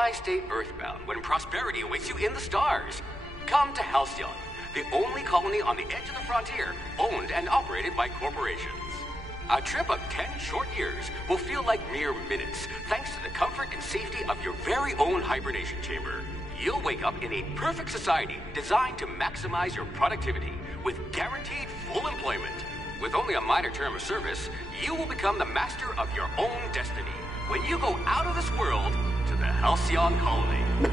Why stay earthbound when prosperity awaits you in the stars? Come to Halcyon, the only colony on the edge of the frontier, owned and operated by corporations. A trip of 10 short years will feel like mere minutes, thanks to the comfort and safety of your very own hibernation chamber. You'll wake up in a perfect society designed to maximize your productivity with guaranteed full employment. With only a minor term of service, you will become the master of your own destiny when you go out of this world to the Halcyon colony.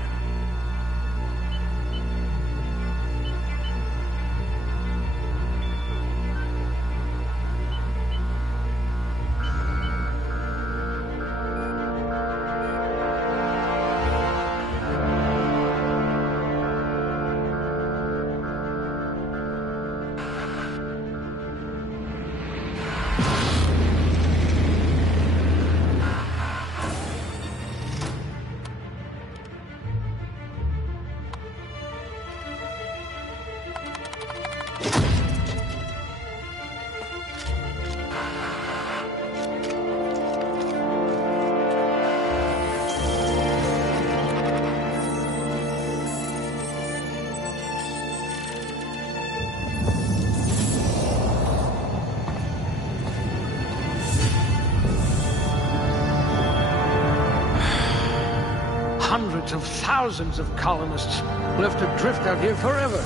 Hundreds of thousands of colonists left adrift out here forever,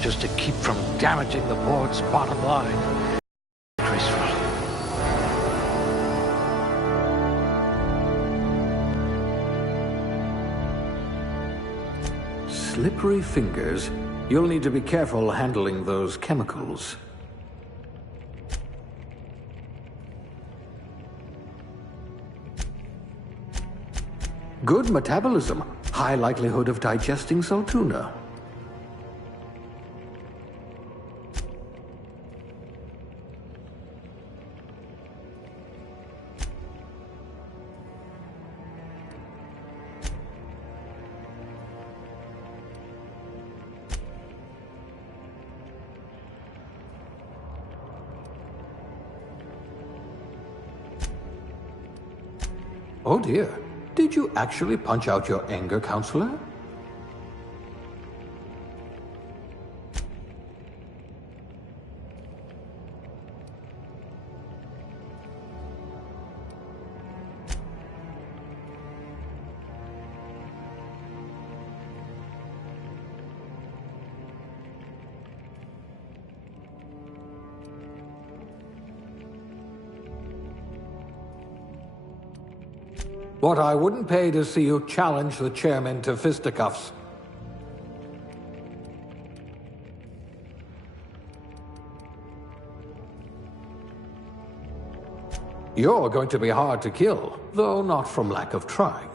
just to keep from damaging the board's bottom line. Graceful. Slippery fingers. You'll need to be careful handling those chemicals. Good metabolism. High likelihood of digesting Saltuna. Oh dear. Did you actually punch out your anger, counselor? What I wouldn't pay to see you challenge the chairman to fisticuffs. You're going to be hard to kill, though not from lack of trying.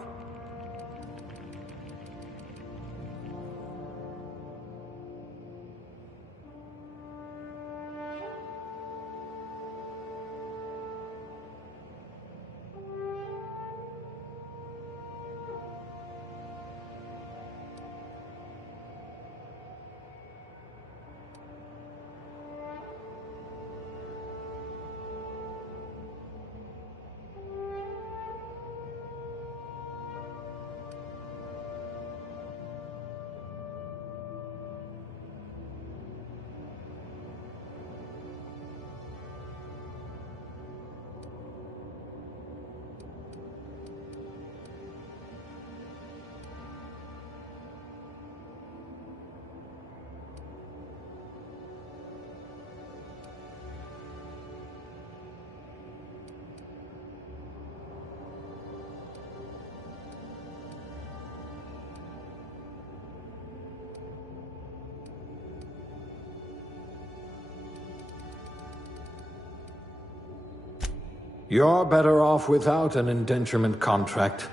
You're better off without an indenturement contract.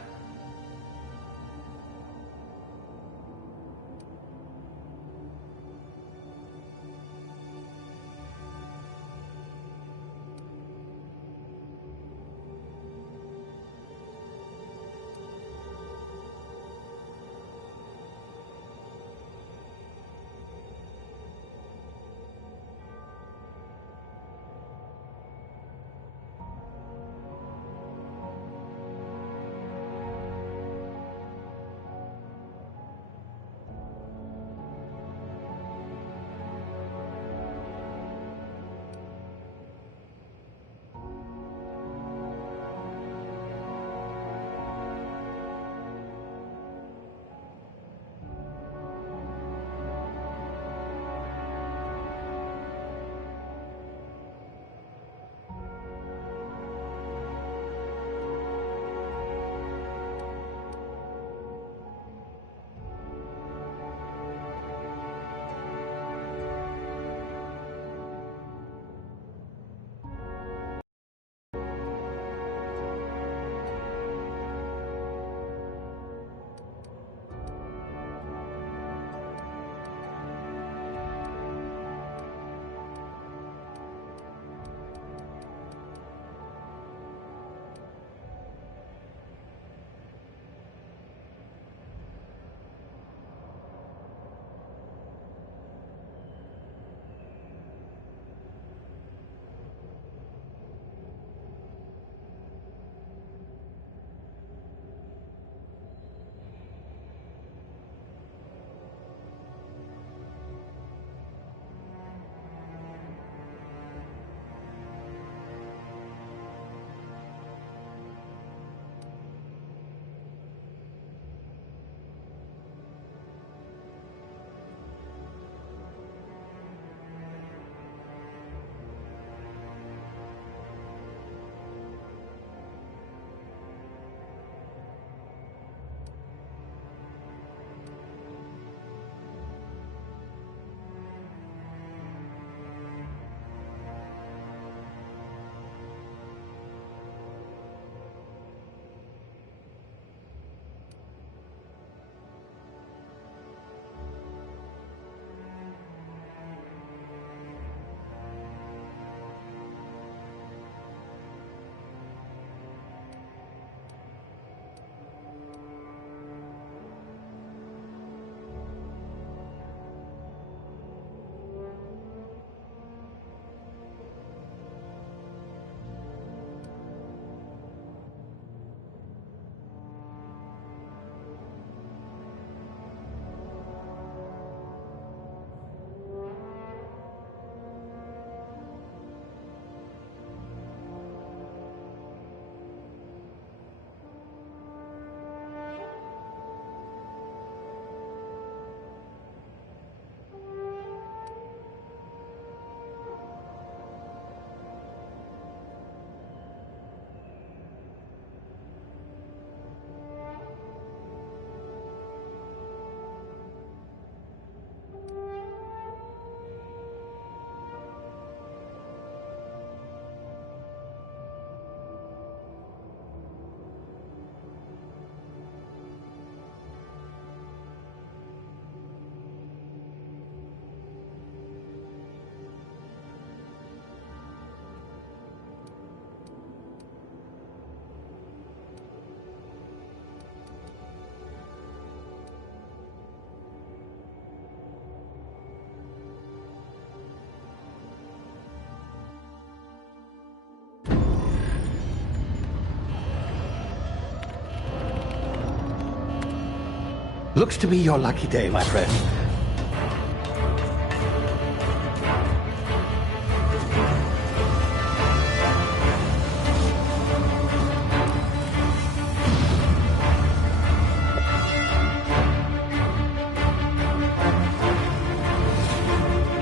Looks to be your lucky day, my friend.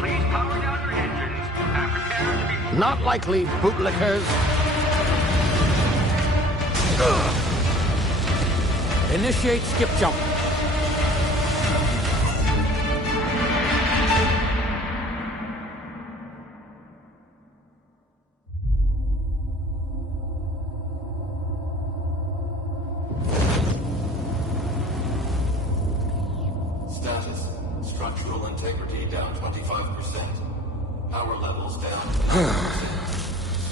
Please power down your engines and prepare to be... Not likely, bootlickers. Initiate skip jump. Status. Structural integrity down 25%. Power levels down.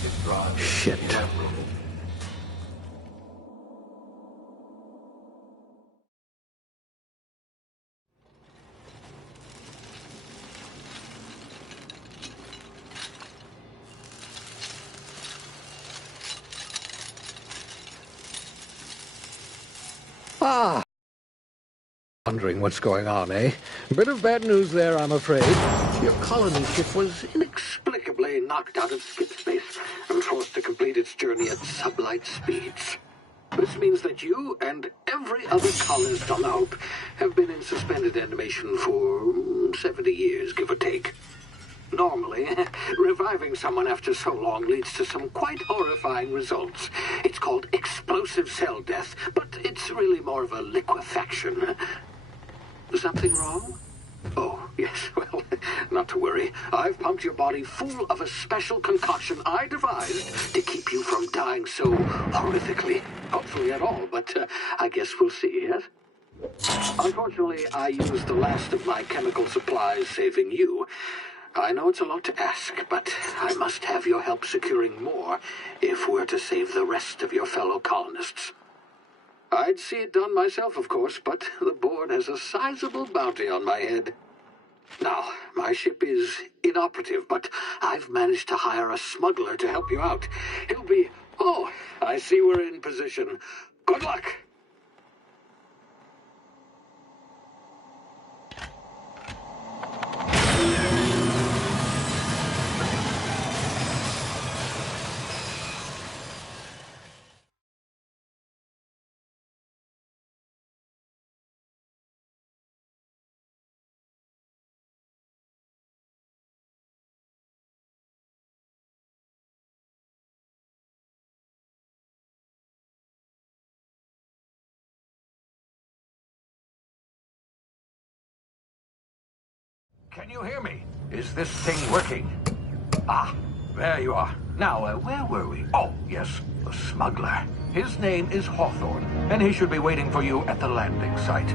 If drive Shit. evaporated. Ah. Wondering what's going on, eh? Bit of bad news there, I'm afraid. Your colony ship was inexplicably knocked out of skip space and forced to complete its journey at sublight speeds. This means that you and every other colonist on the Hope have been in suspended animation for 70 years, give or take. Normally, reviving someone after so long leads to some quite horrifying results. It's called explosive cell death, but it's really more of a liquefaction. Something wrong? Oh, yes, well, not to worry. I've pumped your body full of a special concoction I devised to keep you from dying so horrifically. Hopefully at all, but I guess we'll see, yes? Unfortunately, I used the last of my chemical supplies saving you. I know it's a lot to ask, but I must have your help securing more if we're to save the rest of your fellow colonists. I'd see it done myself, of course, but the board has a sizable bounty on my head. Now, my ship is inoperative, but I've managed to hire a smuggler to help you out. He'll be... Oh, I see we're in position. Good luck! Can you hear me? Is this thing working? Ah, there you are. Now, where were we? Oh, yes, the smuggler. His name is Hawthorne, and he should be waiting for you at the landing site.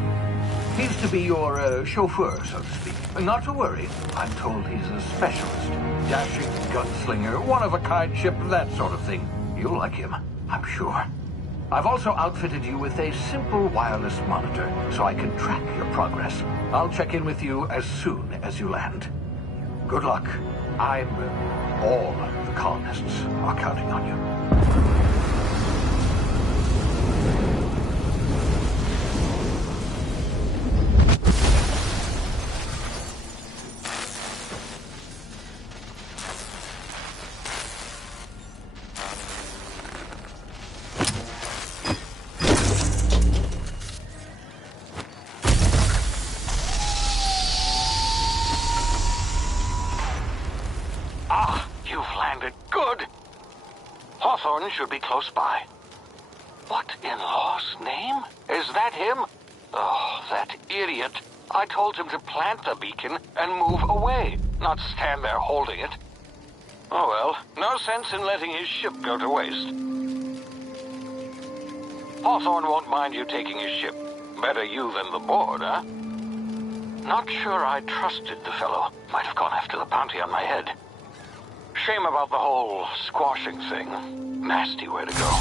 He's to be your chauffeur, so to speak. Not to worry. I'm told he's a specialist. Dashing gunslinger, one-of-a-kind ship, that sort of thing. You'll like him, I'm sure. I've also outfitted you with a simple wireless monitor, so I can track your progress. I'll check in with you as soon as you land. Good luck. All the colonists are counting on you. Hawthorne should be close by. What in law's name? Is that him? Oh, that idiot. I told him to plant the beacon and move away, not stand there holding it. Oh well, no sense in letting his ship go to waste. Hawthorne won't mind you taking his ship. Better you than the board, huh? Not sure I trusted the fellow. Might have gone after the bounty on my head. Shame about the whole squashing thing. Nasty way to go.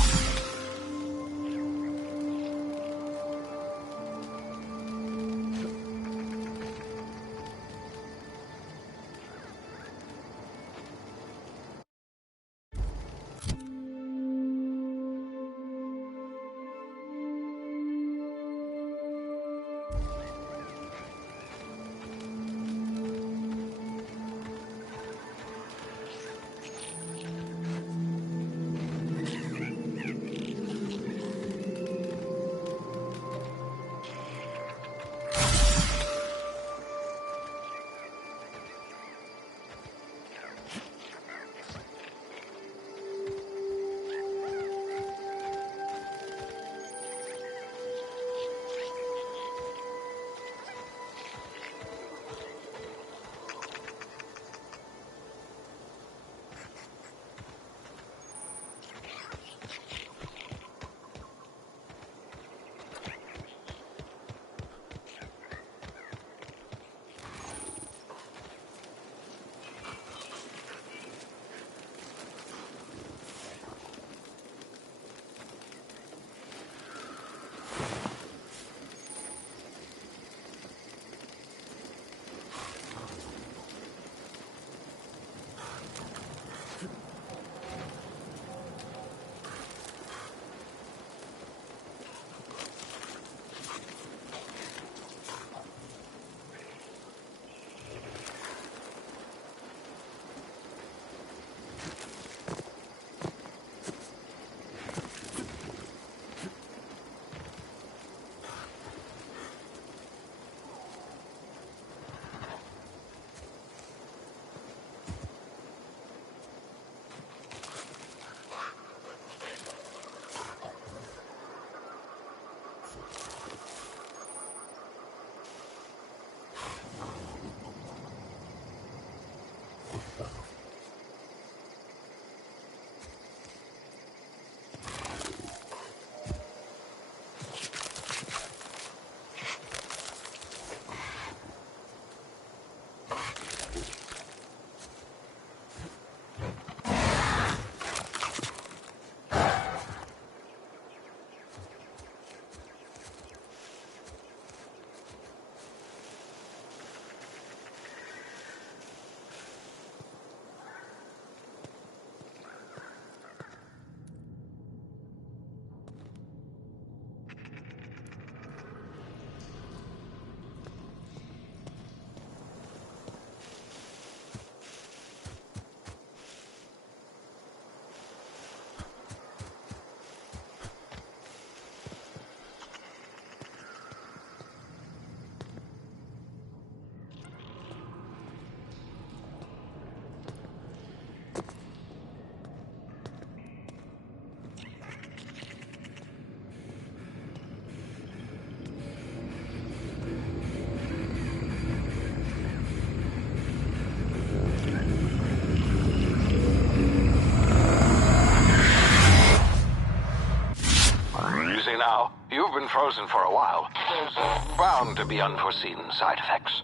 now. You've been frozen for a while. There's bound to be unforeseen side effects.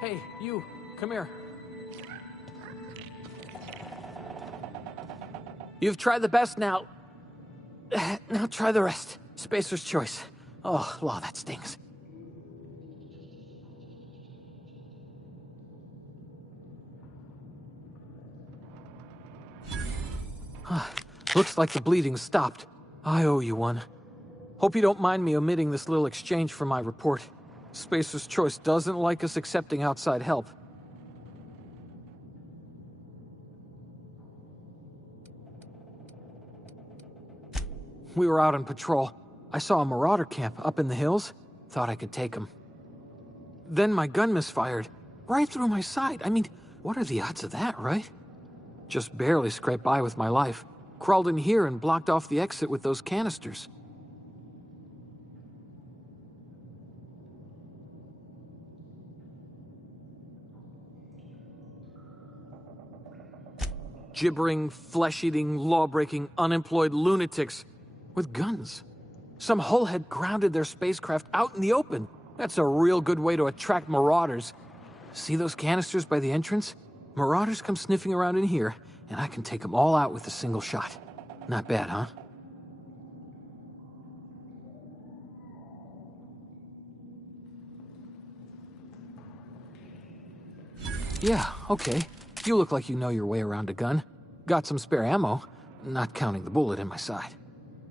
Hey, you, come here. You've tried the best now. Now try the rest. Spacer's choice. Oh, law, that stings. Looks like the bleeding stopped. I owe you one. Hope you don't mind me omitting this little exchange from my report. Spacer's choice doesn't like us accepting outside help. We were out on patrol. I saw a marauder camp up in the hills. Thought I could take him. Then my gun misfired. Right through my side. I mean, what are the odds of that, right? Just barely scraped by with my life. Crawled in here and blocked off the exit with those canisters. Gibbering, flesh-eating, law-breaking, unemployed lunatics with guns. Some hullhead grounded their spacecraft out in the open. That's a real good way to attract marauders. See those canisters by the entrance? Marauders come sniffing around in here, and I can take them all out with a single shot. Not bad, huh? Yeah, okay. You look like you know your way around a gun. Got some spare ammo, not counting the bullet in my side.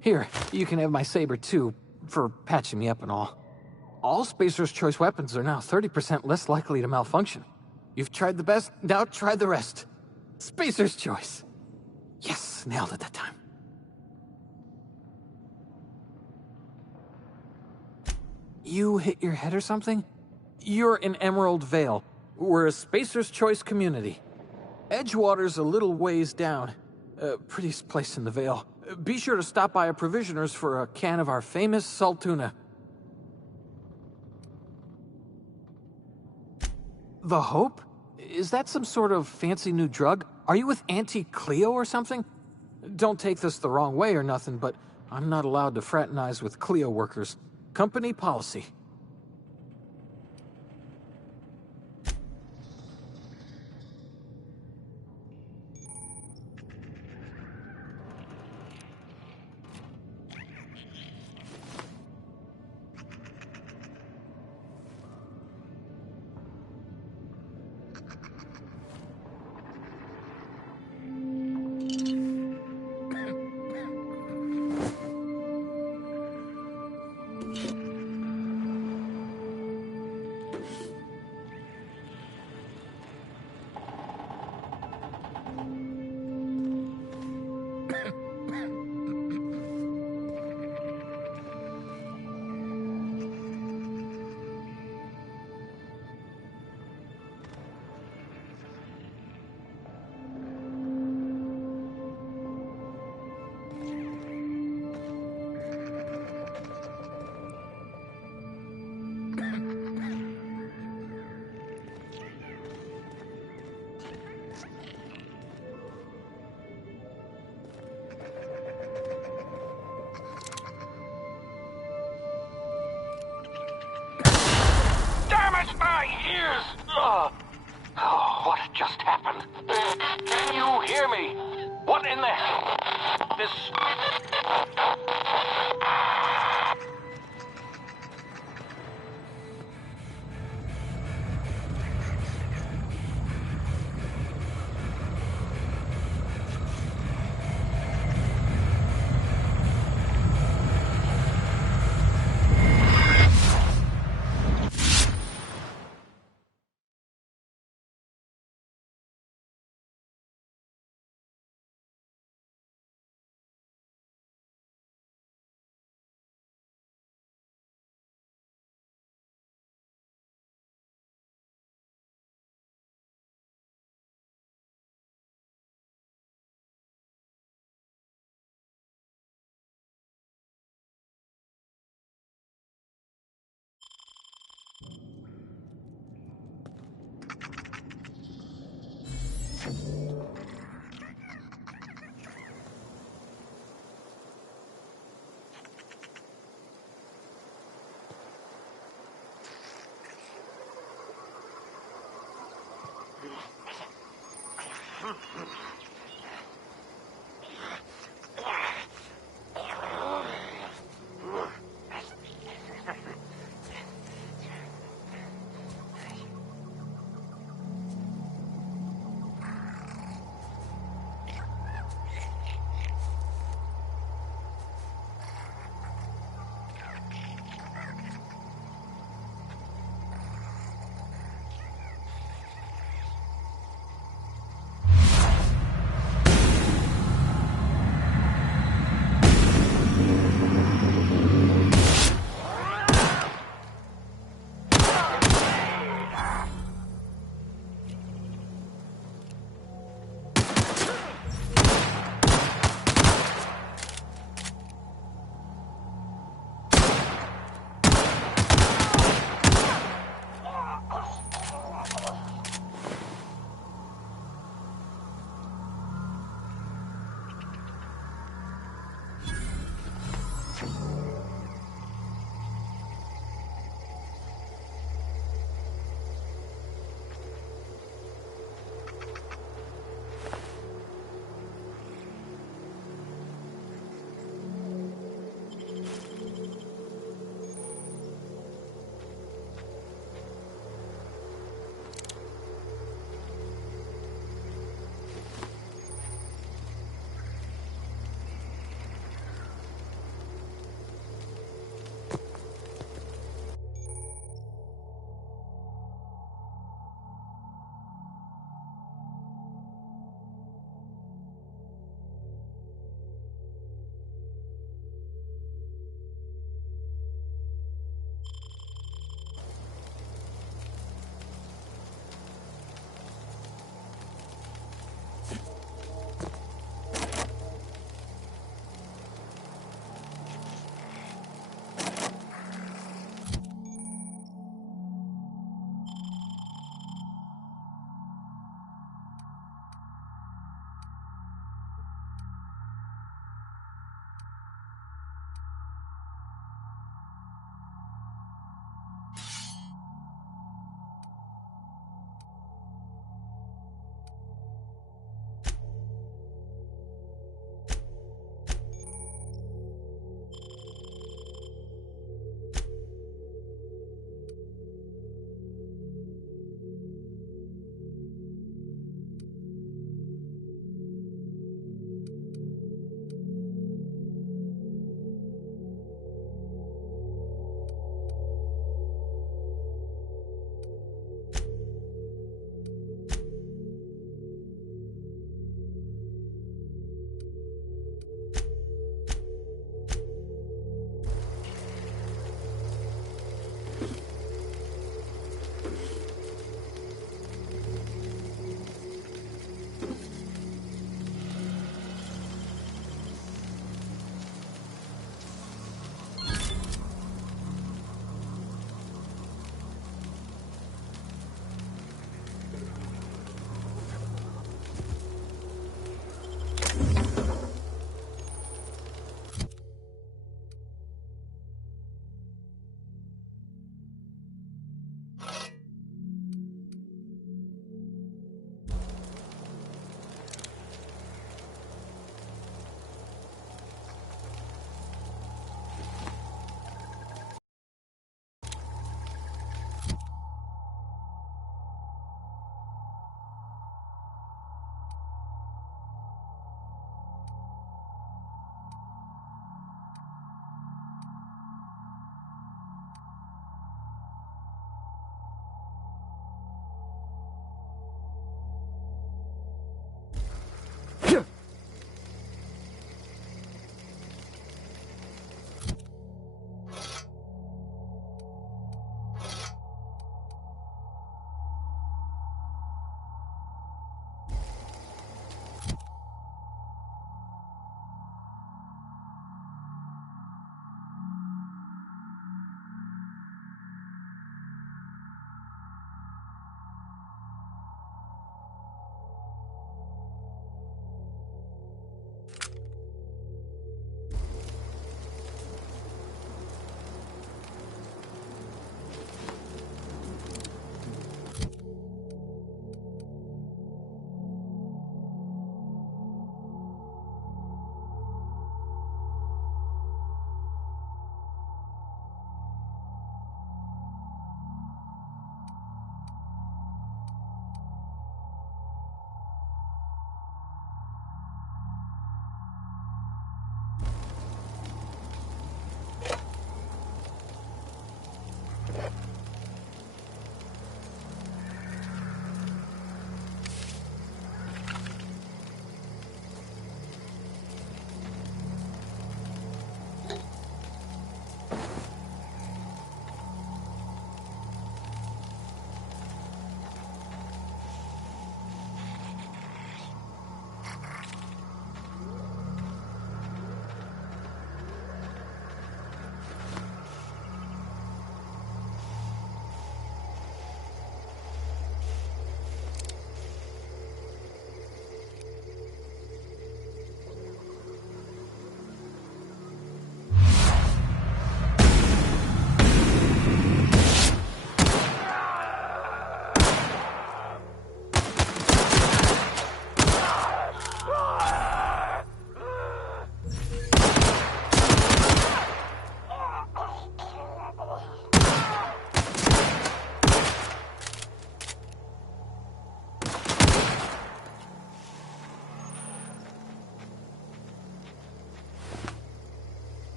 Here, you can have my saber too, for patching me up and all. All Spacer's choice weapons are now 30% less likely to malfunction. You've tried the best, now try the rest. Spacer's choice. Yes, nailed it that time. You hit your head or something? You're in Emerald Vale. We're a Spacer's choice community. Edgewater's a little ways down. Prettiest place in the Vale. Be sure to stop by a provisioner's for a can of our famous salt tuna. The Hope? Is that some sort of fancy new drug? Are you with Auntie Cleo or something? Don't take this the wrong way or nothing, but I'm not allowed to fraternize with Cleo workers. Company policy. ears! Oh, what just happened? Can you hear me? What in the hell? This...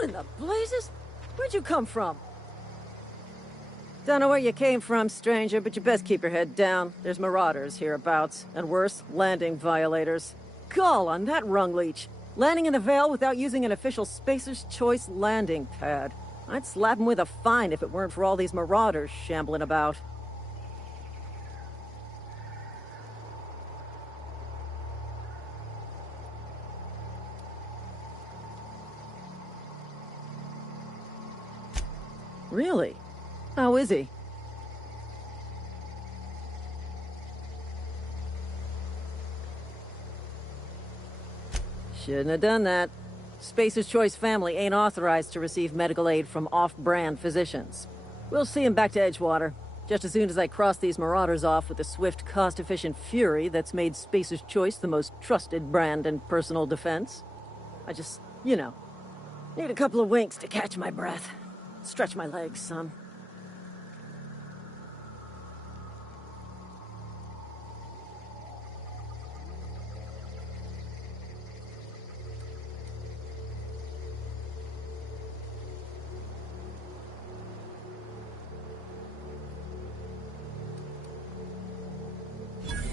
What in the blazes? Where'd you come from? Don't know where you came from, stranger, but you best keep your head down. There's marauders hereabouts, and worse, landing violators. Gall on that rung leech. Landing in the Vale without using an official Spacer's Choice landing pad. I'd slap him with a fine if it weren't for all these marauders shambling about. Really? How is he? Shouldn't have done that. Spacer's Choice family ain't authorized to receive medical aid from off-brand physicians. We'll see him back to Edgewater, just as soon as I cross these marauders off with the swift, cost-efficient fury that's made Spacer's Choice the most trusted brand in personal defense. I just, need a couple of winks to catch my breath. Stretch my legs some.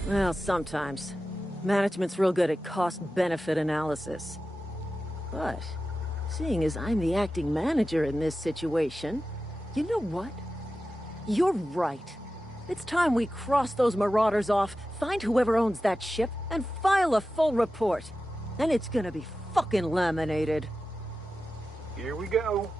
Well, sometimes. Management's real good at cost-benefit analysis. But, seeing as I'm the acting manager in this situation, you know what? You're right. It's time we cross those marauders off, find whoever owns that ship, and file a full report. Then it's gonna be fucking laminated. Here we go.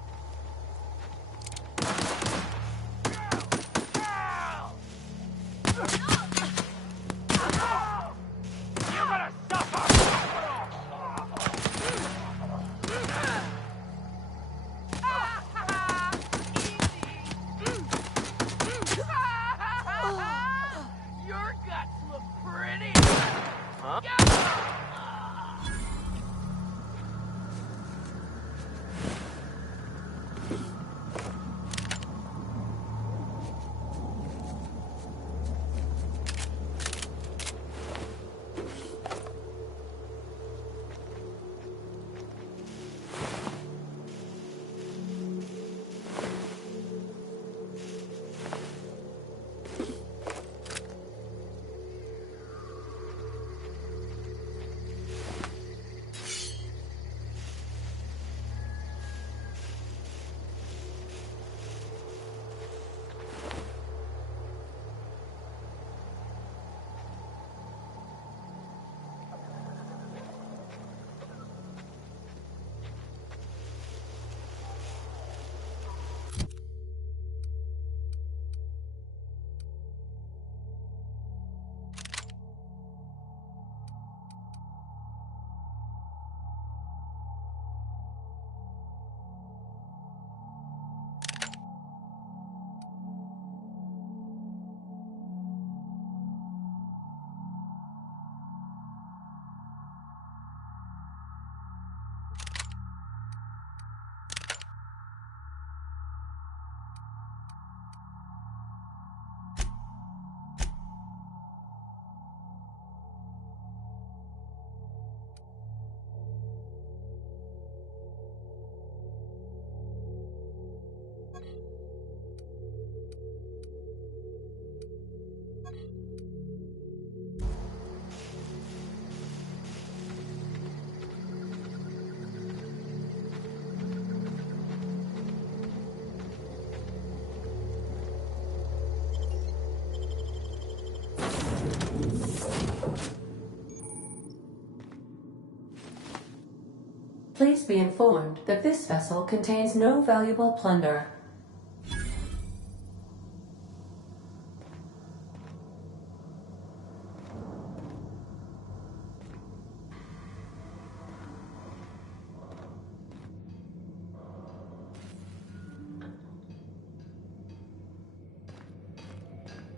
Please be informed that this vessel contains no valuable plunder.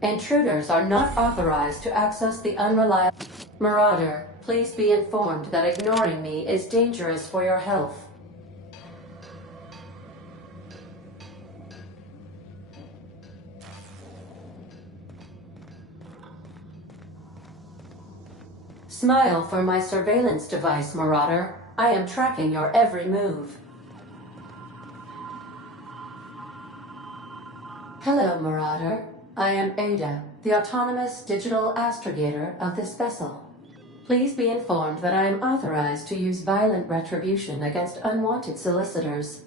Intruders are not authorized to access the unreliable... Marauder, please be informed that ignoring me is dangerous for your health. Smile for my surveillance device, Marauder. I am tracking your every move. Hello, Marauder. I am Ada, the autonomous digital astrogator of this vessel. Please be informed that I am authorized to use violent retribution against unwanted solicitors.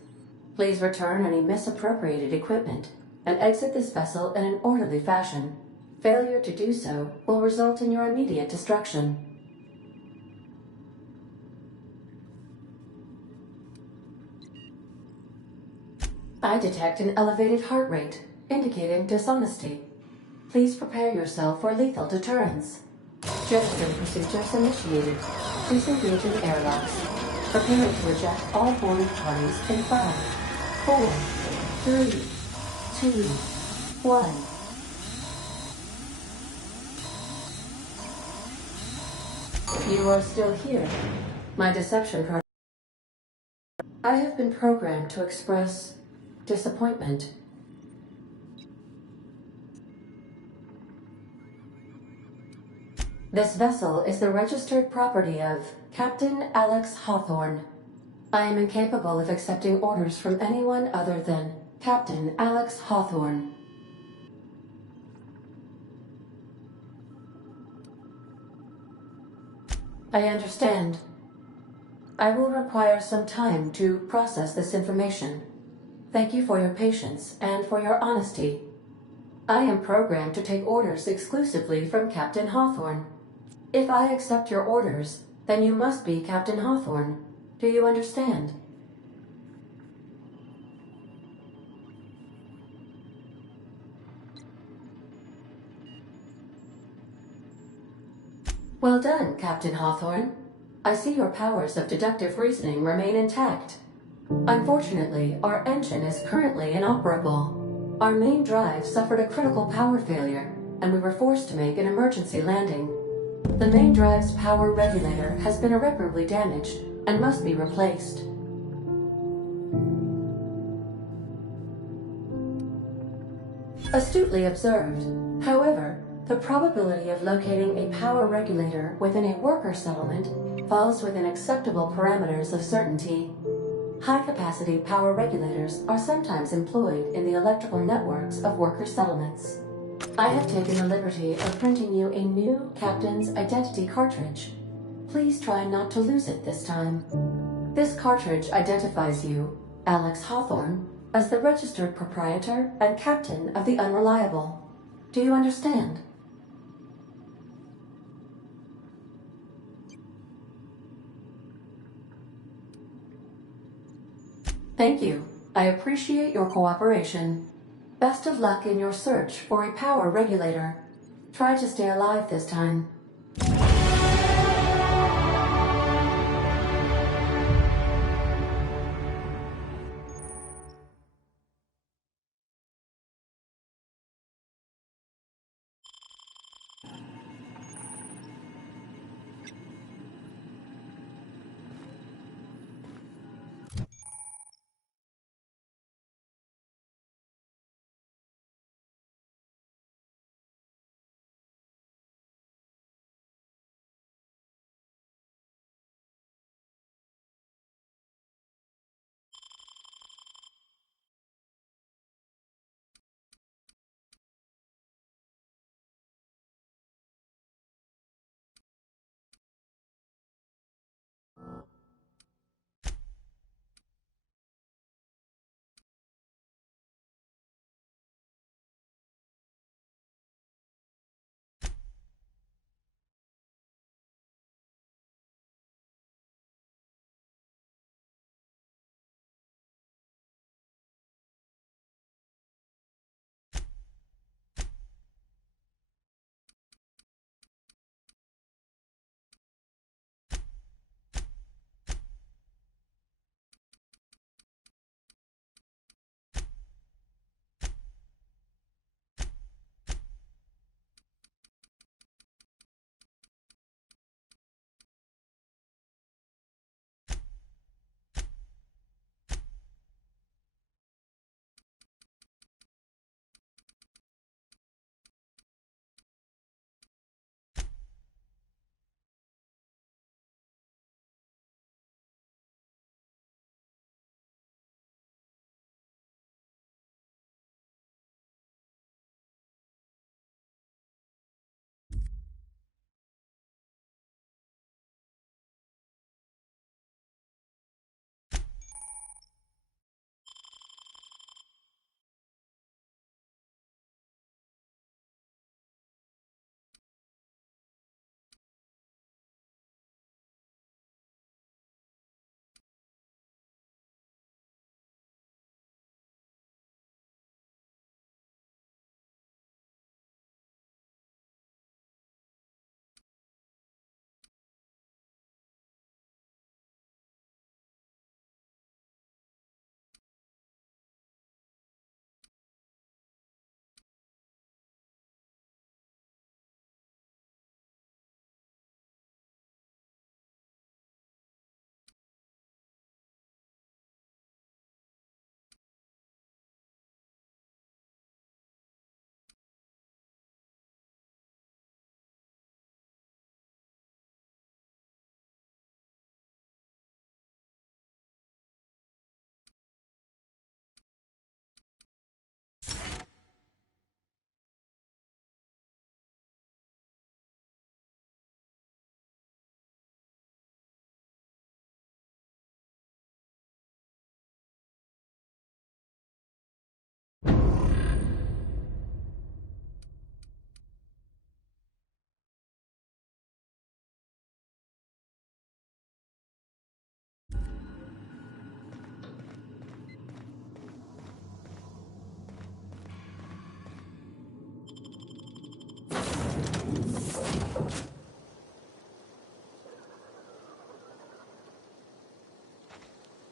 Please return any misappropriated equipment and exit this vessel in an orderly fashion. Failure to do so will result in your immediate destruction. I detect an elevated heart rate, indicating dishonesty. Please prepare yourself for lethal deterrence. Jetstream procedures initiated. Disengaging airlocks. Preparing to eject all boarding parties in 5, 4, 3, 2, 1. You are still here. My deception program. I have been programmed to express disappointment. This vessel is the registered property of Captain Alex Hawthorne. I am incapable of accepting orders from anyone other than Captain Alex Hawthorne. I understand. I will require some time to process this information. Thank you for your patience and for your honesty. I am programmed to take orders exclusively from Captain Hawthorne. If I accept your orders, then you must be Captain Hawthorne. Do you understand? Well done, Captain Hawthorne. I see your powers of deductive reasoning remain intact. Unfortunately, our engine is currently inoperable. Our main drive suffered a critical power failure, and we were forced to make an emergency landing. The main drive's power regulator has been irreparably damaged and must be replaced. Astutely observed. However, the probability of locating a power regulator within a worker settlement falls within acceptable parameters of certainty. High-capacity power regulators are sometimes employed in the electrical networks of worker settlements. I have taken the liberty of printing you a new Captain's Identity cartridge. Please try not to lose it this time. This cartridge identifies you, Alex Hawthorne, as the registered proprietor and captain of the Unreliable. Do you understand? Thank you. I appreciate your cooperation. Best of luck in your search for a power regulator. Try to stay alive this time.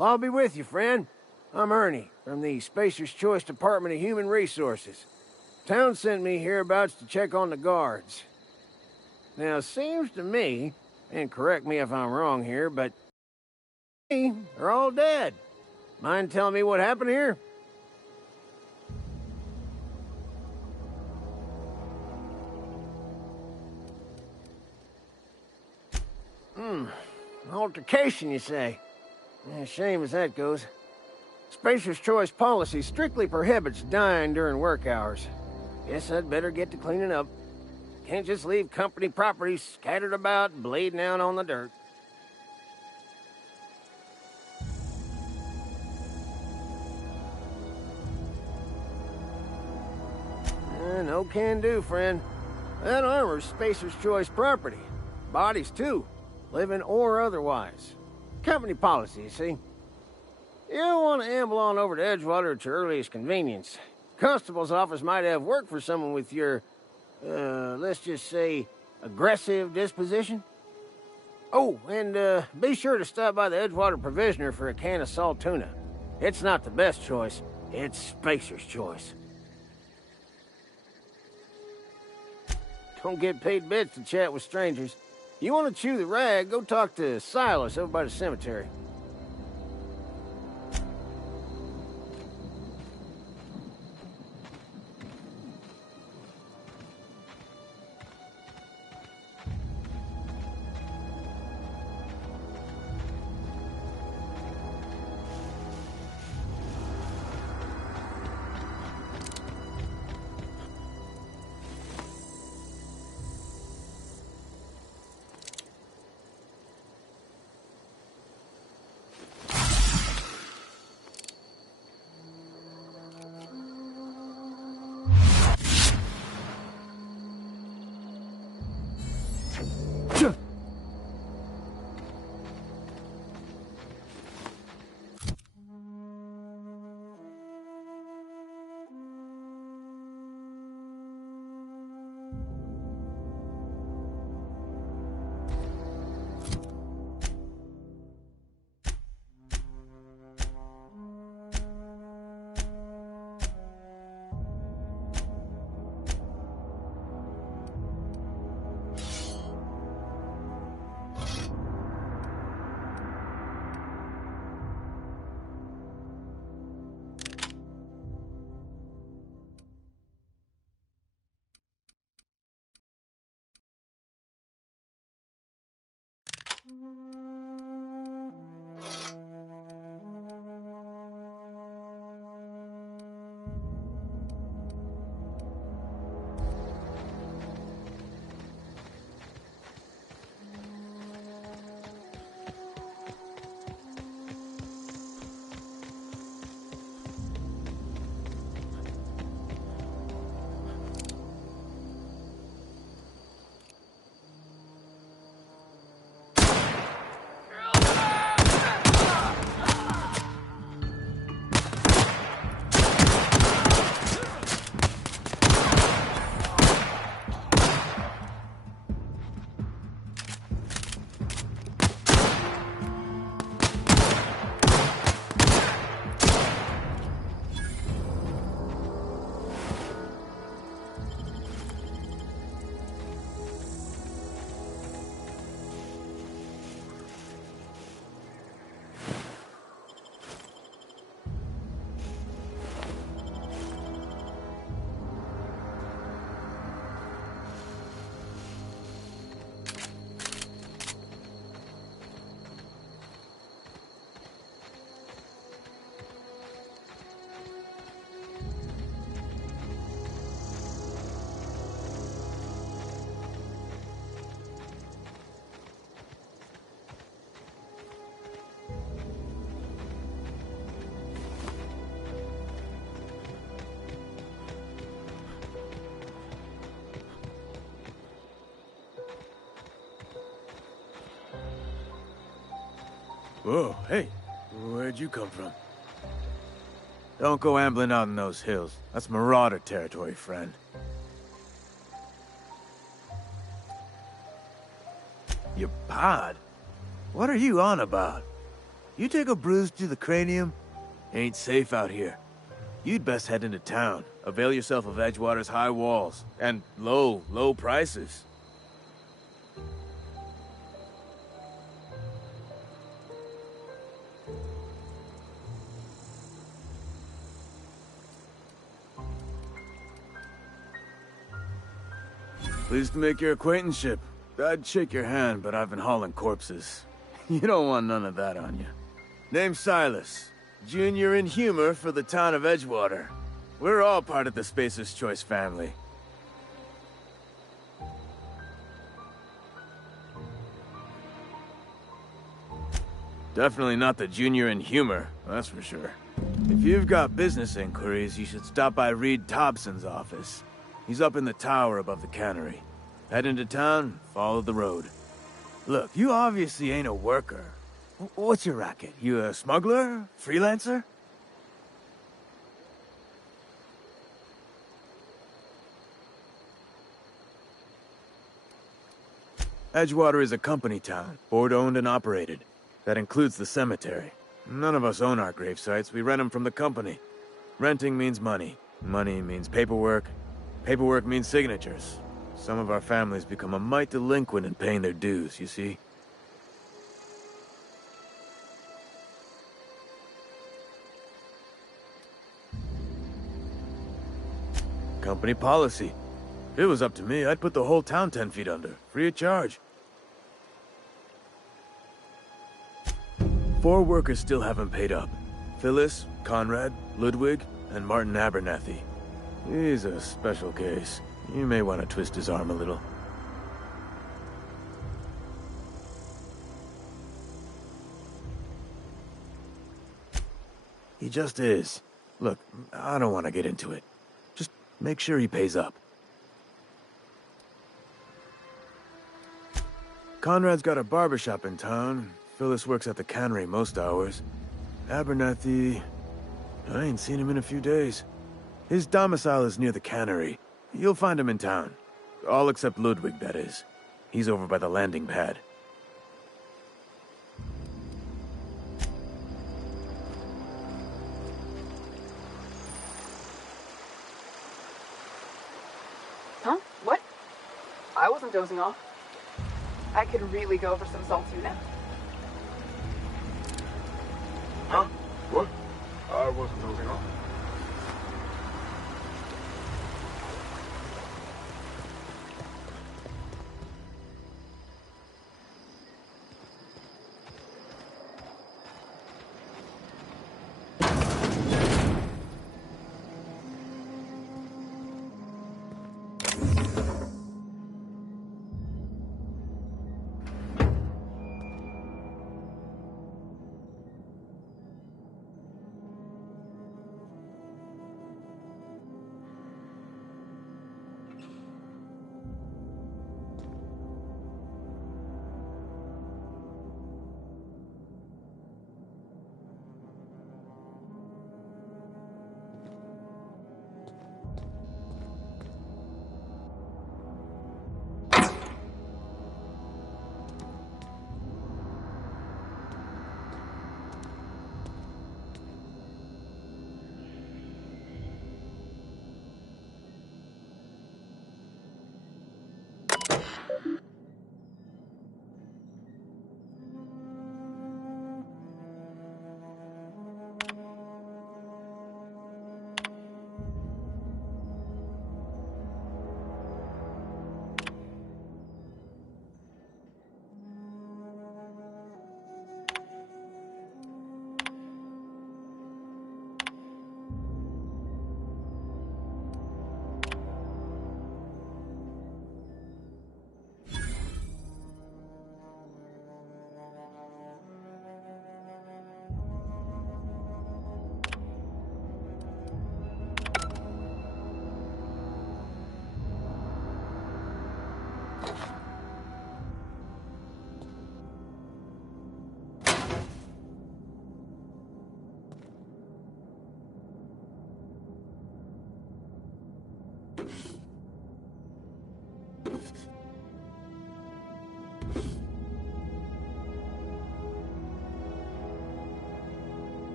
I'll be with you, friend. I'm Ernie, from the Spacer's Choice Department of Human Resources. Town sent me hereabouts to check on the guards. Now, it seems to me, and correct me if I'm wrong here, but they're all dead. Mind telling me what happened here? Altercation, you say? Yeah, shame as that goes. Spacer's Choice policy strictly prohibits dying during work hours. Guess I'd better get to cleaning up. Can't just leave company property scattered about, bleeding out on the dirt. No can do, friend. That armor's Spacer's Choice property. Bodies, too. Living or otherwise. Company policy, you see. You don't want to amble on over to Edgewater at your earliest convenience. Constable's office might have work for someone with your, let's just say, aggressive disposition. Oh, and be sure to stop by the Edgewater Provisioner for a can of salt tuna. It's not the best choice. It's Spacer's Choice. Don't get paid bits to chat with strangers. You want to chew the rag, go talk to Silas over by the cemetery. Whoa, hey, where'd you come from? Don't go ambling out in those hills. That's marauder territory, friend. Your pod? What are you on about? You take a bruise to the cranium? Ain't safe out here. You'd best head into town. Avail yourself of Edgewater's high walls. And low prices. Pleased to make your acquaintanceship. I'd shake your hand, but I've been hauling corpses. You don't want none of that on you. Name's Silas. Junior in humor for the town of Edgewater. We're all part of the Spacer's Choice family. Definitely not the junior in humor, that's for sure. If you've got business inquiries, you should stop by Reed Thompson's office. He's up in the tower above the cannery. Head into town, follow the road. Look, you obviously ain't a worker. What's your racket? You a smuggler? Freelancer? Edgewater is a company town, board-owned and operated. That includes the cemetery. None of us own our grave sites, we rent them from the company. Renting means money. Money means paperwork. Paperwork means signatures. Some of our families become a mite delinquent in paying their dues, you see? Company policy. If it was up to me, I'd put the whole town 10 feet under, free of charge. 4 workers still haven't paid up. Phyllis, Conrad, Ludwig, and Martin Abernathy. He's a special case. You may want to twist his arm a little. He just is. Look, I don't want to get into it. Just make sure he pays up. Conrad's got a barbershop in town. Phyllis works at the cannery most hours. Abernathy... I ain't seen him in a few days. His domicile is near the cannery. You'll find him in town. All except Ludwig, that is. He's over by the landing pad. Huh? What? I wasn't dozing off. I could really go for some salt tuna. Huh? What? I wasn't dozing off.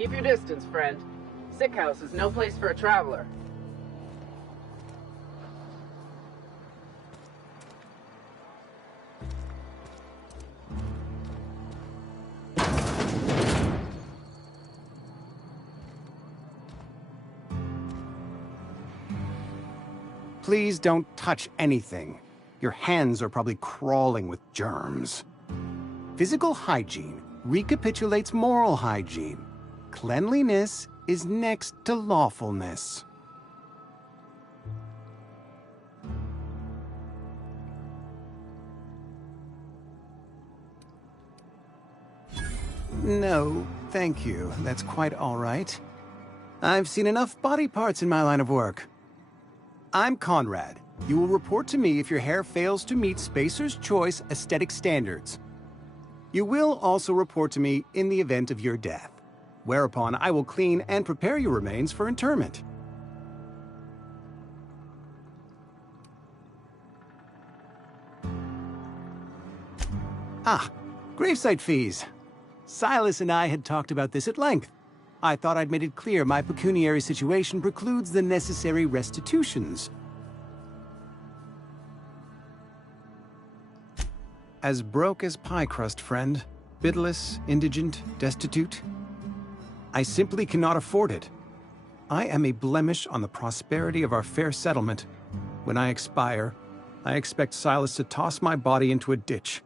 Keep your distance, friend. Sick house is no place for a traveler. Please don't touch anything. Your hands are probably crawling with germs. Physical hygiene recapitulates moral hygiene. Cleanliness is next to lawfulness. No, thank you. That's quite all right. I've seen enough body parts in my line of work. I'm Conrad. You will report to me if your hair fails to meet Spacer's Choice aesthetic standards. You will also report to me in the event of your death, whereupon I will clean and prepare your remains for interment. Ah, gravesite fees. Silas and I had talked about this at length. I thought I'd made it clear my pecuniary situation precludes the necessary restitutions. As broke as pie crust, friend. Bidless, indigent, destitute. I simply cannot afford it. I am a blemish on the prosperity of our fair settlement. When I expire, I expect Silas to toss my body into a ditch.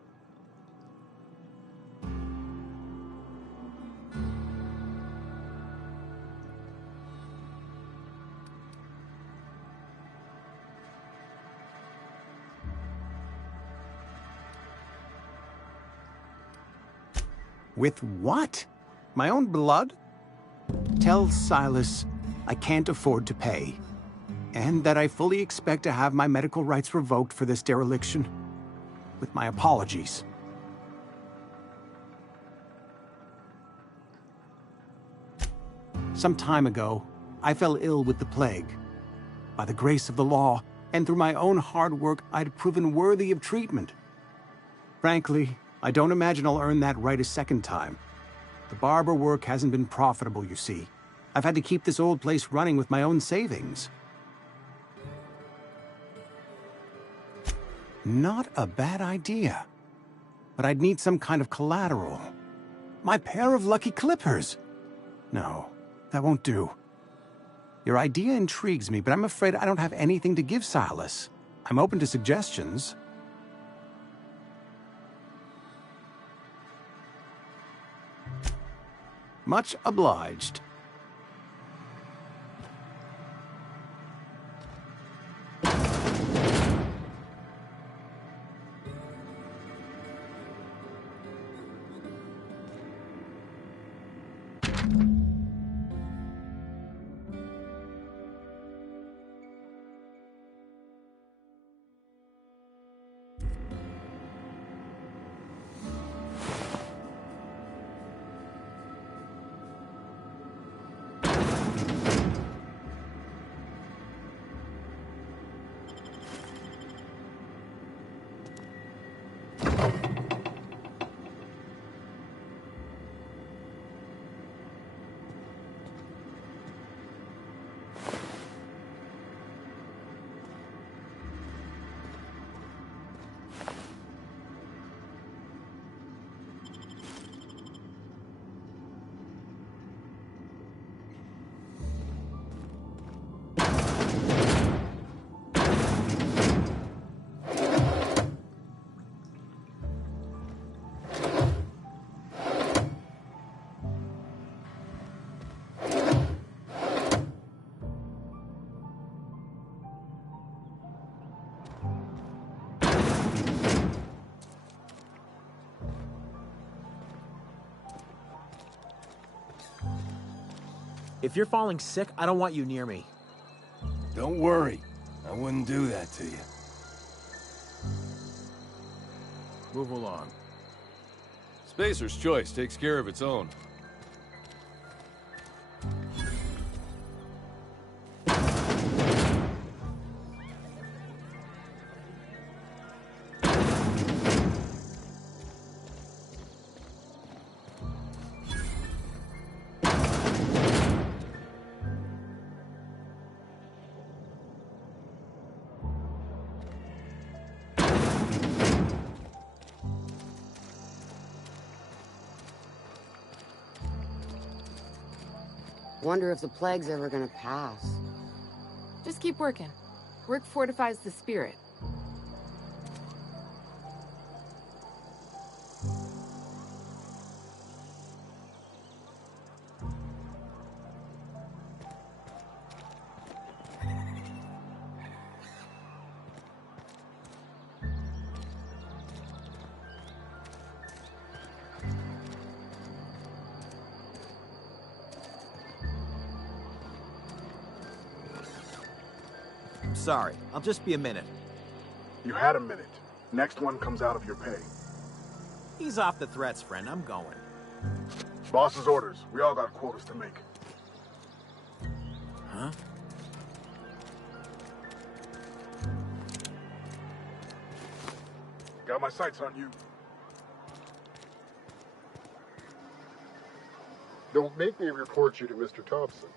With what? My own blood? Tell Silas I can't afford to pay, and that I fully expect to have my medical rights revoked for this dereliction. With my apologies. Some time ago, I fell ill with the plague. By the grace of the law, and through my own hard work, I'd proven worthy of treatment. Frankly, I don't imagine I'll earn that right a second time. The barber work hasn't been profitable, you see. I've had to keep this old place running with my own savings. Not a bad idea. But I'd need some kind of collateral. My pair of lucky clippers! No, that won't do. Your idea intrigues me, but I'm afraid I don't have anything to give Silas. I'm open to suggestions. Much obliged. If you're falling sick, I don't want you near me. Don't worry. I wouldn't do that to you. Move along. Spacer's Choice takes care of its own. Wonder if the plague's ever gonna pass. Just keep working. Work fortifies the spirit. Sorry, I'll just be a minute. You had a minute. Next one comes out of your pay. Ease off the threats, friend. I'm going. Boss's orders. We all got quotas to make. Huh? Got my sights on you. Don't make me report you to Mr. Thompson.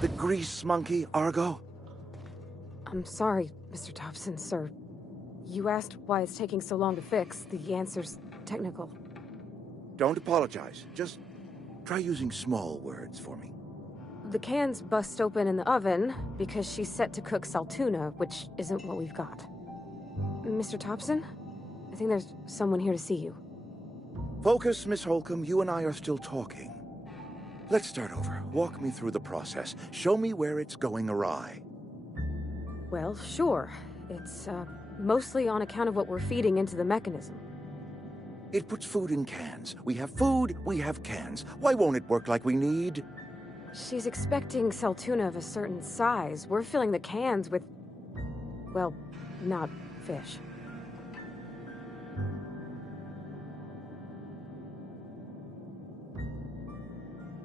The grease monkey, Argo? I'm sorry, Mr. Thompson, sir. You asked why it's taking so long to fix. The answer's technical. Don't apologize. Just try using small words for me. The can's bust open in the oven because she's set to cook saltuna, which isn't what we've got. Mr. Thompson? I think there's someone here to see you. Focus, Miss Holcomb. You and I are still talking. Let's start over. Walk me through the process. Show me where it's going awry. Well, sure. It's, mostly on account of what we're feeding into the mechanism. It puts food in cans. We have food, we have cans. Why won't it work like we need? She's expecting saltuna of a certain size. We're filling the cans with, well, not fish.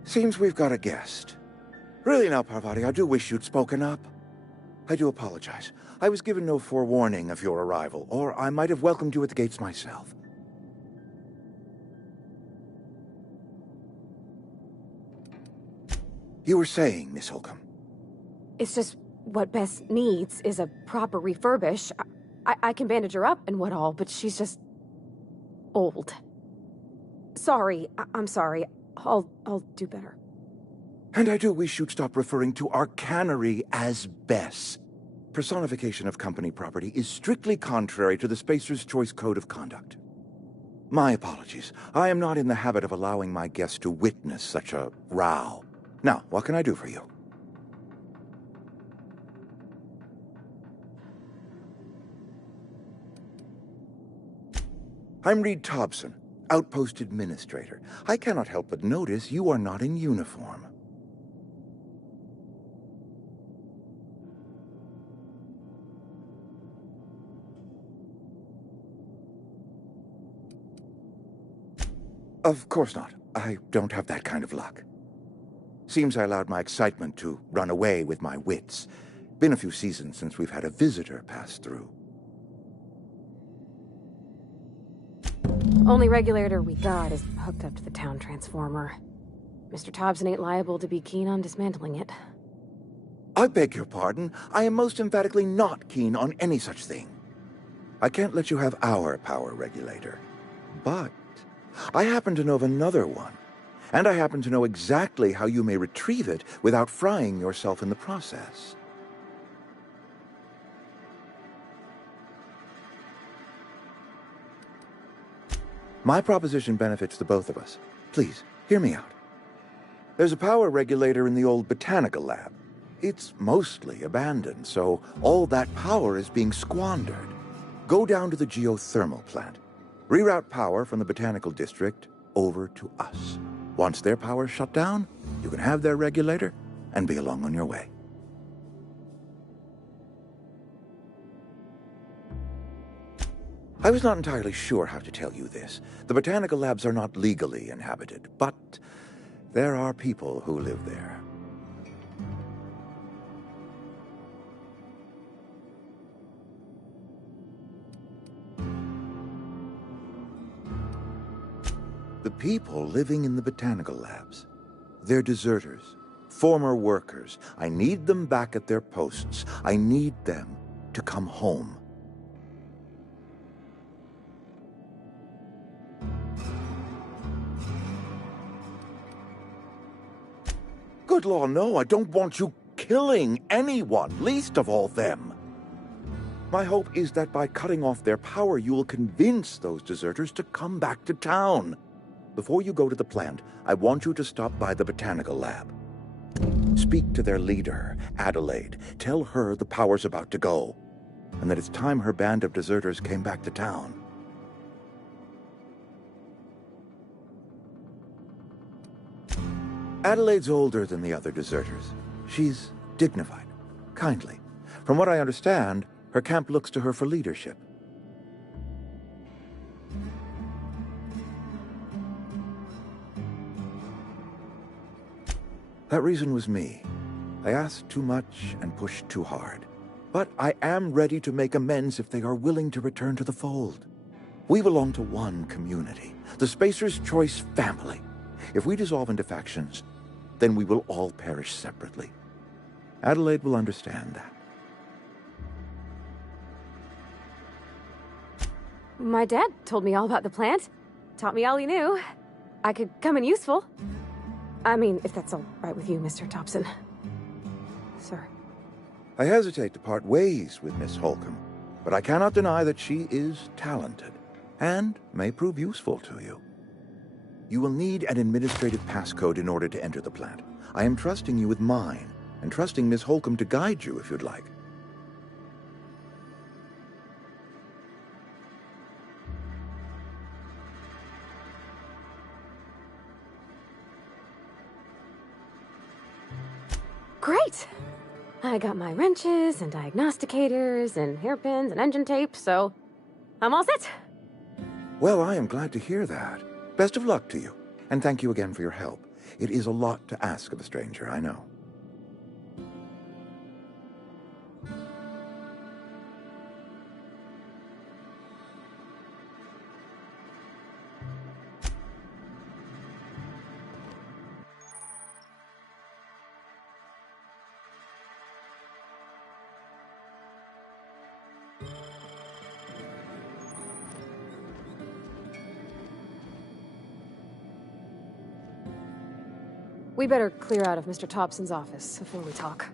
Seems we've got a guest. Really now, Parvati, I do wish you'd spoken up. I do apologize. I was given no forewarning of your arrival, or I might have welcomed you at the gates myself. You were saying, Miss Holcomb. It's just what Bess needs is a proper refurbish. I can bandage her up and what all, but she's just old. Sorry, I'm sorry. I'll do better. And I do wish you'd stop referring to our cannery as Bess. Personification of company property is strictly contrary to the Spacer's Choice Code of Conduct. My apologies. I am not in the habit of allowing my guests to witness such a row. Now, what can I do for you? I'm Reed Thompson, Outpost Administrator. I cannot help but notice you are not in uniform. Of course not. I don't have that kind of luck. Seems I allowed my excitement to run away with my wits. Been a few seasons since we've had a visitor pass through. Only regulator we got is hooked up to the town transformer. Mr. Thompson ain't liable to be keen on dismantling it. I beg your pardon. I am most emphatically not keen on any such thing. I can't let you have our power regulator. But I happen to know of another one. And I happen to know exactly how you may retrieve it without frying yourself in the process. My proposition benefits the both of us. Please, hear me out. There's a power regulator in the old botanical lab. It's mostly abandoned, so all that power is being squandered. Go down to the geothermal plant. Reroute power from the botanical district over to us. Once their power's shut down, you can have their regulator and be along on your way. I was not entirely sure how to tell you this. The botanical labs are not legally inhabited, but there are people who live there. The people living in the botanical labs, they're deserters, former workers. I need them back at their posts. I need them to come home. Good law, no, I don't want you killing anyone, least of all them. My hope is that by cutting off their power, you will convince those deserters to come back to town. Before you go to the plant, I want you to stop by the botanical lab. Speak to their leader, Adelaide. Tell her the power's about to go, and that it's time her band of deserters came back to town. Adelaide's older than the other deserters. She's dignified, kindly. From what I understand, her camp looks to her for leadership. That reason was me. I asked too much and pushed too hard. But I am ready to make amends if they are willing to return to the fold. We belong to one community, the Spacer's Choice family. If we dissolve into factions, then we will all perish separately. Adelaide will understand that. My dad told me all about the plant. Taught me all he knew. I could come in useful. I mean, if that's all right with you, Mr. Thompson. Sir. I hesitate to part ways with Miss Holcomb, but I cannot deny that she is talented, and may prove useful to you. You will need an administrative passcode in order to enter the plant. I am trusting you with mine, and trusting Miss Holcomb to guide you if you'd like. Great! I got my wrenches and diagnosticators and hairpins and engine tape, so I'm all set. Well, I am glad to hear that. Best of luck to you, and thank you again for your help. It is a lot to ask of a stranger, I know. We better clear out of Mr. Thompson's office before we talk.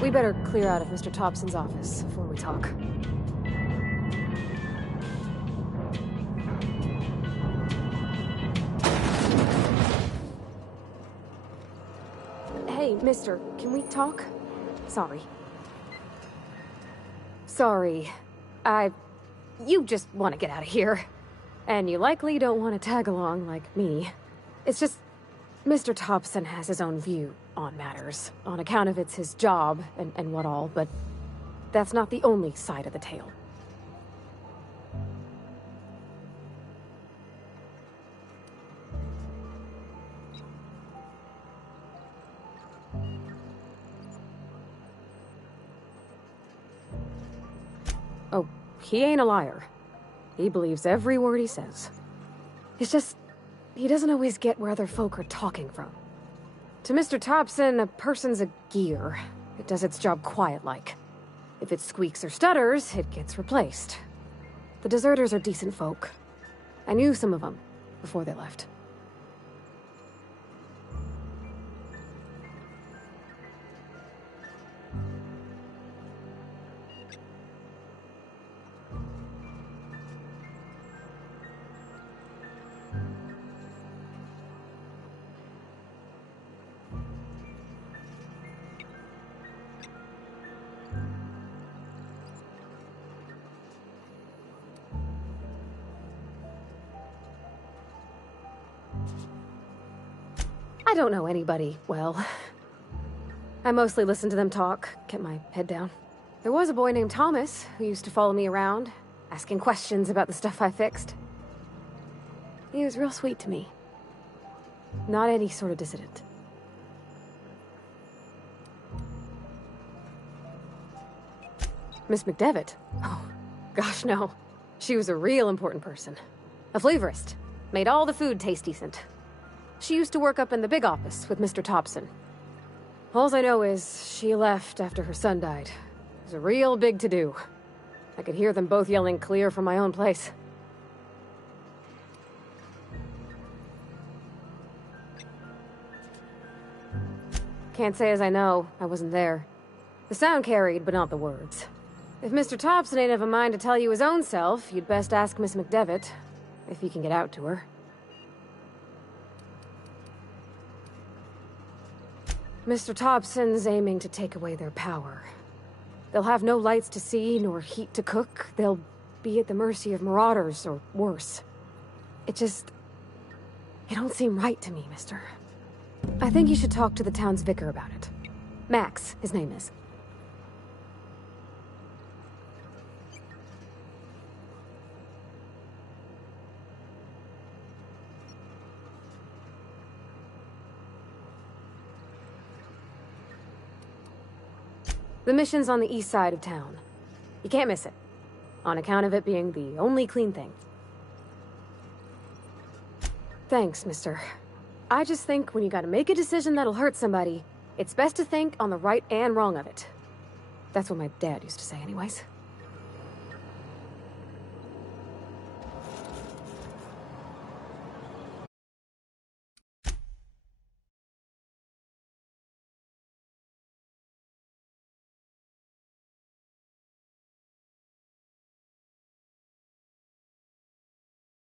We better clear out of Mr. Thompson's office before we talk. Hey, mister, can we talk? Sorry. Sorry. You just want to get out of here. And you likely don't want to tag along like me. It's just, Mr. Thompson has his own view on matters, on account of it's his job and what all, but that's not the only side of the tale. Oh, he ain't a liar. He believes every word he says. It's just, he doesn't always get where other folk are talking from. To Mr. Thompson, a person's a gear. It does its job quiet-like. If it squeaks or stutters, it gets replaced. The deserters are decent folk. I knew some of them before they left. I don't know anybody well. I mostly listen to them talk, get my head down. There was a boy named Thomas who used to follow me around, asking questions about the stuff I fixed. He was real sweet to me. Not any sort of dissident. Miss McDevitt? Oh, gosh, no. She was a real important person. A flavorist. Made all the food taste decent. She used to work up in the big office with Mr. Thompson. All I know is she left after her son died. It was a real big to-do. I could hear them both yelling clear from my own place. Can't say as I know. I wasn't there. The sound carried, but not the words. If Mr. Thompson ain't of a mind to tell you his own self, you'd best ask Miss McDevitt, if he can get out to her. Mr. Thompson's aiming to take away their power. They'll have no lights to see, nor heat to cook. They'll be at the mercy of marauders, or worse. It don't seem right to me, mister. I think you should talk to the town's vicar about it. Max, his name is. The mission's on the east side of town. You can't miss it, on account of it being the only clean thing. Thanks, mister. I just think when you gotta make a decision that'll hurt somebody, it's best to think on the right and wrong of it. That's what my dad used to say anyways.